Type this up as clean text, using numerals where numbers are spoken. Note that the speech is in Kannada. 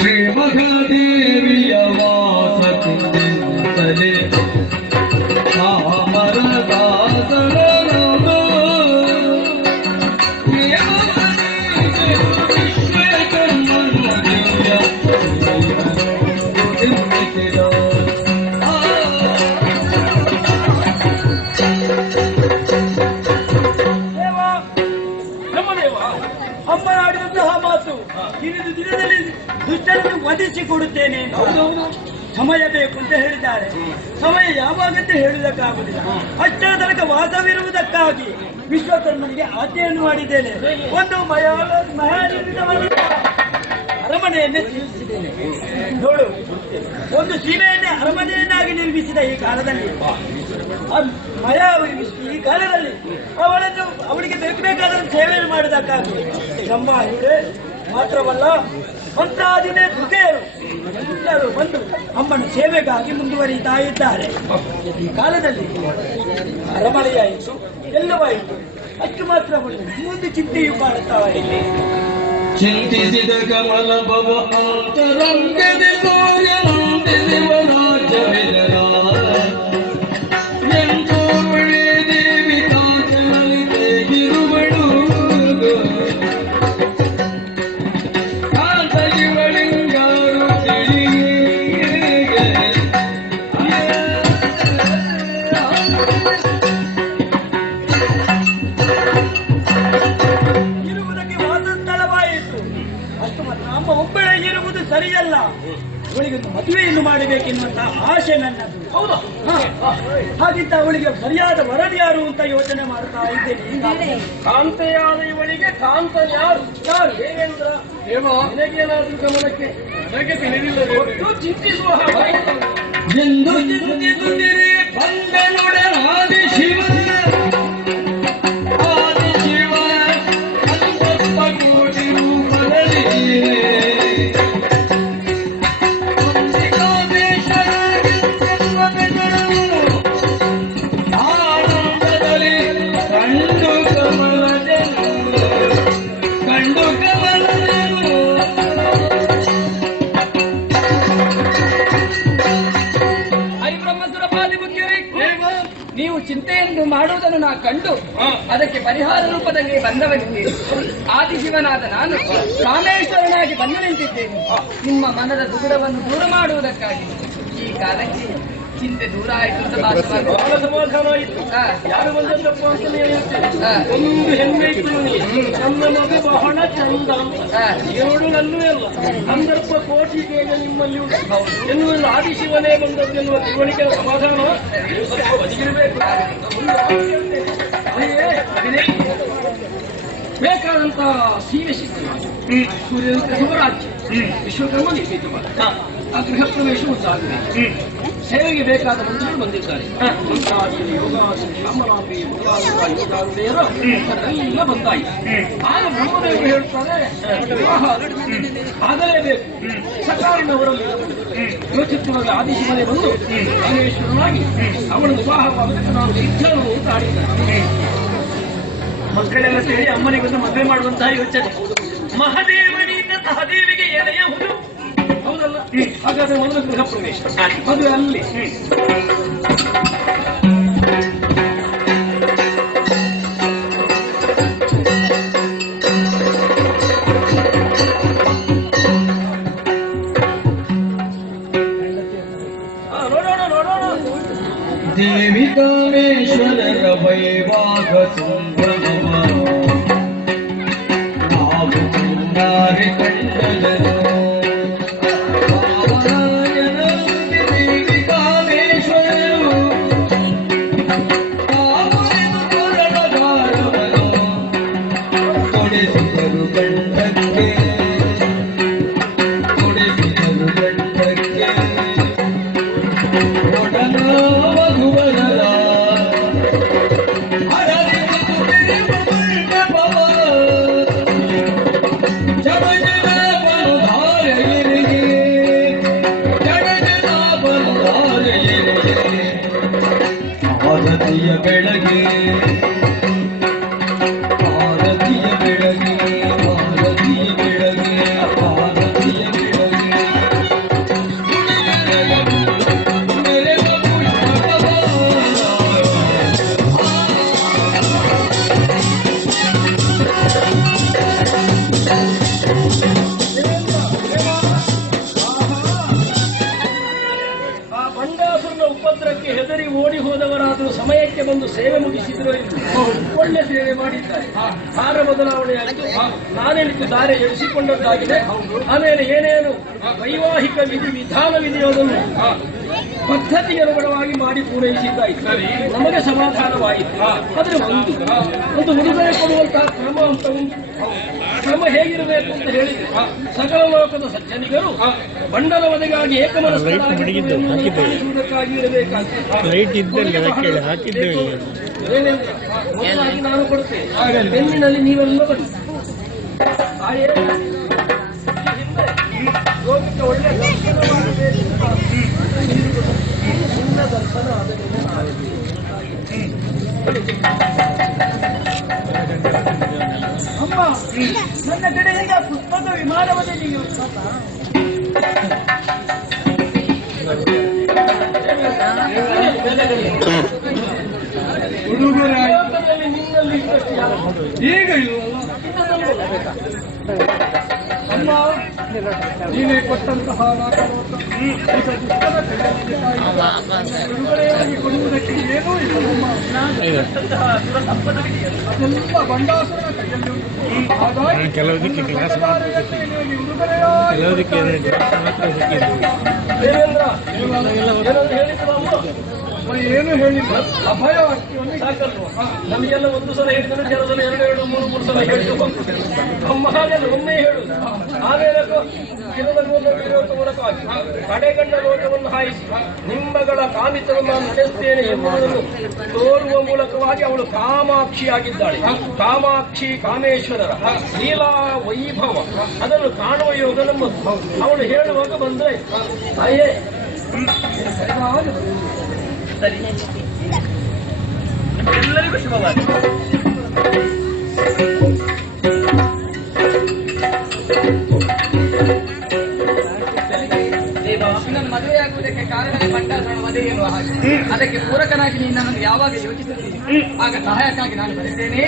ಶ್ರೀ ಮಹಾದೇವಿಯ ವಾಸತಿಂದಲೇ ಸಾಮರದಾಸರ ಇನ್ನೊಂದು ದಿನದಲ್ಲಿ ದುಷ್ಟರನ್ನು ವಧಿಸಿಕೊಡುತ್ತೇನೆ. ಸಮಯ ಬೇಕು ಅಂತ ಹೇಳಿದ್ದಾರೆ. ಸಮಯ ಯಾವಾಗಂತ ಹೇಳುವುದಕ್ಕಾಗುವುದಿಲ್ಲ. ಅಷ್ಟರ ತನಕ ವಾಸವಿರುವುದಕ್ಕಾಗಿ ವಿಶ್ವಕರ್ಮನಿಗೆ ಆಜ್ಞೆಯನ್ನು ಮಾಡಿದ್ದೇನೆ. ಒಂದು ಅರಮನೆಯನ್ನೇ ನಿರ್ಮಿಸಿದ್ದೇನೆ. ನೋಡು, ಒಂದು ಸೀಮೆಯನ್ನೇ ಅರಮನೆಯನ್ನಾಗಿ ನಿರ್ಮಿಸಿದ ಈ ಕಾಲದಲ್ಲಿ ಈ ಕಾಲದಲ್ಲಿ ಅವಳಿಗೆ ಬೇಕಾದ ಸೇವೆಯನ್ನು ಮಾಡುವುದಕ್ಕಾಗಿ ನಮ್ಮ ಇವರೇ ಮಾತ್ರವಲ್ಲ, ಮಂತ್ರಾದಿನೇ ದುರ್ಗೆಯರು ಎಲ್ಲರೂ ಬಂದು ಅಮ್ಮನ ಸೇವೆಗಾಗಿ ಮುಂದುವರಿಯುತ್ತಾ ಇದ್ದಾರೆ. ಈ ಕಾಲದಲ್ಲಿ ಅರಮನೆಯಾಯಿತು, ಎಲ್ಲವಾಯಿತು. ಅಷ್ಟು ಮಾತ್ರವಲ್ಲ, ಮುಂದೆ ಚಿಂತೆಯು ಕಾಡುತ್ತಾ ಇದೆ. ಚಿಂತಿಸಿದ ಕಮಲ ಭವ ಅಂತರಂಗದೆ ಸೂರ್ಯನಂತೆ ಶಿವರಾಜ್ಯವಿದರ ಎಂತೋ ಬಳೆ ದೇವಿ ಕಾಂಚನಲಿತೆ ಗಿರುಗಳು ಕಾಂತ ಶಿವಲಿಂಗಾರು ಒಬ್ಬಳೇ ಇರುವುದು ಸರಿಯಲ್ಲ. ಅವಳಿಗೆ ಮದುವೆಯನ್ನು ಮಾಡಬೇಕೆನ್ನುವಂತಹ ಆಶೆ ನನ್ನದು. ಹೌದು, ಹಾಗಿದ್ದ ಅವಳಿಗೆ ಸರಿಯಾದ ವರದಿ ಯಾರು ಅಂತ ಯೋಚನೆ ಮಾಡ್ತಾ ಇದ್ದೇನೆ. ಕಾಂತೆಯಾದ ಇವಳಿಗೆ ಕಾಂತ ಯಾರು ಯಾರು ನಿನಗೇನಾದ್ರೂ ಗಮನಕ್ಕೆ ಚಿಂತಿಸುವ ಎಂದು ಚಿಂತಿಸುತ್ತಿರಿ ಬಂದನೊಡನಾದಿ ಶಿವ ನೀವು ಚಿಂತೆಯನ್ನು ಮಾಡುವುದನ್ನು ನಾ ಕಂಡು ಅದಕ್ಕೆ ಪರಿಹಾರ ರೂಪದಲ್ಲಿ ಬಂದವನಿದ್ದೇನೆ. ಆದಿಶಿವನಾದ ನಾನು ರಾಮೇಶ್ವರನಾಗಿ ಬಂದು ನಿಂತಿದ್ದೇನೆ. ನಿಮ್ಮ ಮನದ ದುಗುಡವನ್ನು ದೂರ ಮಾಡುವುದಕ್ಕಾಗಿ ಈ ಕಾಲಕ್ಕೆ ಚಿಂತೆ ದೂರ ಆಯಿತು ಅಂತ ಬಹಳ ಸಮಾಧಾನ ಆಯಿತು. ಯಾರು ಬಂದದ್ದಪ್ಪ ಅಂತ ಹೇಳ್ತೇನೆ. ಒಂದು ಹೆಮ್ಮೆ ಇತ್ತು ನನಗೆ, ನಮ್ಮ ಮಗು ಬಹಳ ಚಂದ ಅಂತ. ಎರಡು ನನ್ನೂ ಎಲ್ಲ ಸಂದರ್ಭ ಕೋಟಿ ಬೇಗ ನಿಮ್ಮಲ್ಲಿ ಎನ್ನುವುದು ಆದಿಶಿವನೇ ಬಂದದ್ದು ಎನ್ನುವ ತಿಳುವಳಿಕೆ ಸಮಾಧಾನ ಬದಿಗಿರಬೇಕು. ಬೇಕಾದಂತಹ ಸೀಮೆ ಸಿಗ್ತದೆ. ಸೂರ್ಯನಂತೆ ಶುಭರಾಜ್ಯ ವಿಶ್ವಕರ್ಮ ನಿರ್ಮಿತ ಆ ಗೃಹ ಪ್ರವೇಶ ಉಂಟಾಗಿದೆ. ಸೇವೆಗೆ ಬೇಕಾದ ಮಂತ್ರಿಗಳು ಬಂದಿದ್ದಾರೆ. ಮಂತ್ರಾಸನ, ಯೋಗಾಸನ, ಶಾಮರಾಂಬೆ, ಎಲ್ಲ ಬಂದಾಯಿತು. ಆಗ ಬ್ರಹ್ಮದೇವರು ಹೇಳ್ತಾರೆ, ವಿವಾಹ ಆಗಲೇಬೇಕು. ಸಕಾರಣವರಲ್ಲಿ ಯೋಚಿಸುವಾಗ ಆದಿಶಿವನೇ ಬಂದು ರಾಮೇಶ್ವರನಾಗಿ ಅವನ ವಿವಾಹವಾಗಬೇಕು ನಾನು ಸಿದ್ಧನು ಅಂತ ಆಡಿದ್ದಾರೆ. ಮಕ್ಕಳೆಲ್ಲ ಸೇರಿ ಅಮ್ಮನಿಗೊಂದು ಮದುವೆ ಮಾಡುವಂತಹ ಯೋಚನೆ. ಮಹಾದೇವನಿಂದ ಸಹದೇವಿಗೆ ಎಳೆಯ ಹುದು. ಹೌದಲ್ಲ? ಹಾಗಾದ್ರೆ ಮೊದಲು ಗೃಹ ಪ್ರವೇಶ, ಅದು ಅಲ್ಲಿ ನೋಡೋಣ. ದೇವಿ ಕಾಮೇಶ್ವರರ ವೈವಾಹ ಸಂಭ್ರಮ ನಾವು ಕುಂದಾರೆ ಕಂಡದರು. ದೇವಿ ಕಾಮೇಶ್ವರರು ಕಾಮರಗಾರವರು ತೊಡೆಸಿದರು ಗಂಡಕ್ಕೆ ಬೆಳಗ್ಗೆ ಭಾರತೀಯ ಬೆಳಗ್ಗೆ ಭಾರತೀಯ ಬೆಳಗ್ಗೆ ಭಾರತೀಯ ಬೆಳಗ್ಗೆ ಆಶ್ರಮಕ್ಕೆ ಬಂದು ಸೇವೆ ಮುಗಿಸಿದ್ರು ಒಳ್ಳೆ ಸೇವೆ ಮಾಡಿದ್ದಾರೆ. ಹಾರ ಬದಲಾವಣೆ ಆಯಿತು, ನಾನೆನಿತು ದಾರೆ ಎಳಿಸಿಕೊಂಡದ್ದಾಗಿದೆ. ಆಮೇಲೆ ಏನೇನು ವೈವಾಹಿಕ ವಿಧಿಯೋದನ್ನು ಪದ್ಧತಿಗೆ ಅನುಗುಣವಾಗಿ ಮಾಡಿ ಪೂರೈಸಿದ್ದಾಯಿತು. ನಮಗೆ ಸಮಾಧಾನವಾಯಿತು. ಆದರೆ ಒಂದು ಉಡುಗೊರೆ ಕೊಡುವಂತಹ ಕ್ರಮ ಅಂತ ಉಂಟು. ಕ್ರಮ ಹೇಗಿರಬೇಕು ಅಂತ ಹೇಳಿದ್ರೆ, ಸಕಲ ಲೋಕದ ಸಜ್ಜನಿಗರು ಬಂಡಲ ವಧೆಗಾಗಿ ಏಕಮನಸ್ಕರಾಗಿ ಇರಬೇಕಾಗ್ತದೆ. ಮೊದಲಾಗಿ ನಾನು ಕೊಡ್ತೇನೆ, ಬೆನ್ನಿನಲ್ಲಿ ನೀವೆಲ್ಲ ಬನ್ನಿ. ಲೋಕಕ್ಕೆ ಒಳ್ಳೆ ನಿನ್ನ ದರ್ಶನ ಆದ ಮೇಲೆ ಅಮ್ಮ, ನನ್ನ ಕಡೆಯಿಂದ ಪುಷ್ಪದ ವಿಮಾನವನ್ನೇ ನೀವು ಹುಡುಗರಲ್ಲಿ ನಿನ್ನಲ್ಲಿ ಈಗ ಇಲ್ವಲ್ಲ. ಅಮ್ಮ, ನೀನೇ ಕೊಟ್ಟಂತಹ ಉಡುಗೊರೆಯಾಗಿ ಕೊಡುವುದಕ್ಕೆ ಏನೂ ಇಲ್ಲ. ಅದೆಲ್ಲ ಬಂಡಾಸುರನ ಕೈಯಲ್ಲಿ ಉಂಟು. ಹಾಗಾಗಿ ದೇವೇಂದ್ರ ಏನು ಹೇಳಿಲ್ಲ, ಅಭಯ ಸಾಕಲ್ವ? ನಮಗೆಲ್ಲ ಒಂದು ಸಲ ಹೇಳಿದ್ರೆ ಕೆಲಸಲ 2 3 ಸಲ ಹೇಳಿದ್ರು. ಅಮ್ಮ ಹಾಗೆಲ್ಲ ಒಮ್ಮೆ ಹೇಳುದು, ಆಮೇಲೆ ಕಡೆಗಂಡ ಲೋಕವನ್ನು ಹಾಯಿಸಿ ನಿಂಬಗಳ ಕಾಮಿತವನ್ನು ನಾನು ನಡೆಸ್ತೇನೆ ಎಂಬುದನ್ನು ತೋರುವ ಮೂಲಕವಾಗಿ ಅವಳು ಕಾಮಾಕ್ಷಿಯಾಗಿದ್ದಾಳೆ. ಕಾಮಾಕ್ಷಿ ಕಾಮೇಶ್ವರರ ಲೀಲಾ ವೈಭವ ಅದನ್ನು ಕಾಣುವ ಯೋಗ ನಮ್ಮದು. ಅವಳು ಹೇಳುವಾಗ ಬಂದ್ರೆ ಅಯ್ಯೇ ಸರಿ, ಎಲ್ಲರಿಗೂ ಶುಭವಾಗಲಿ. ಮದುವೆಯಾಗುವುದಕ್ಕೆ ಕಾರಣ ಬಂಡಾಸುರನ ವಧೆ ಎನ್ನುವ ಹಾಗೆ ಅದಕ್ಕೆ ಪೂರಕನಾಗಿ ನೀನು ನನ್ನನ್ನು ಯಾವಾಗ ಯೋಚಿಸುತ್ತೀನಿ ಆಗ ಸಹಾಯಕ್ಕಾಗಿ ನಾನು ಬರುತ್ತೇನೆ.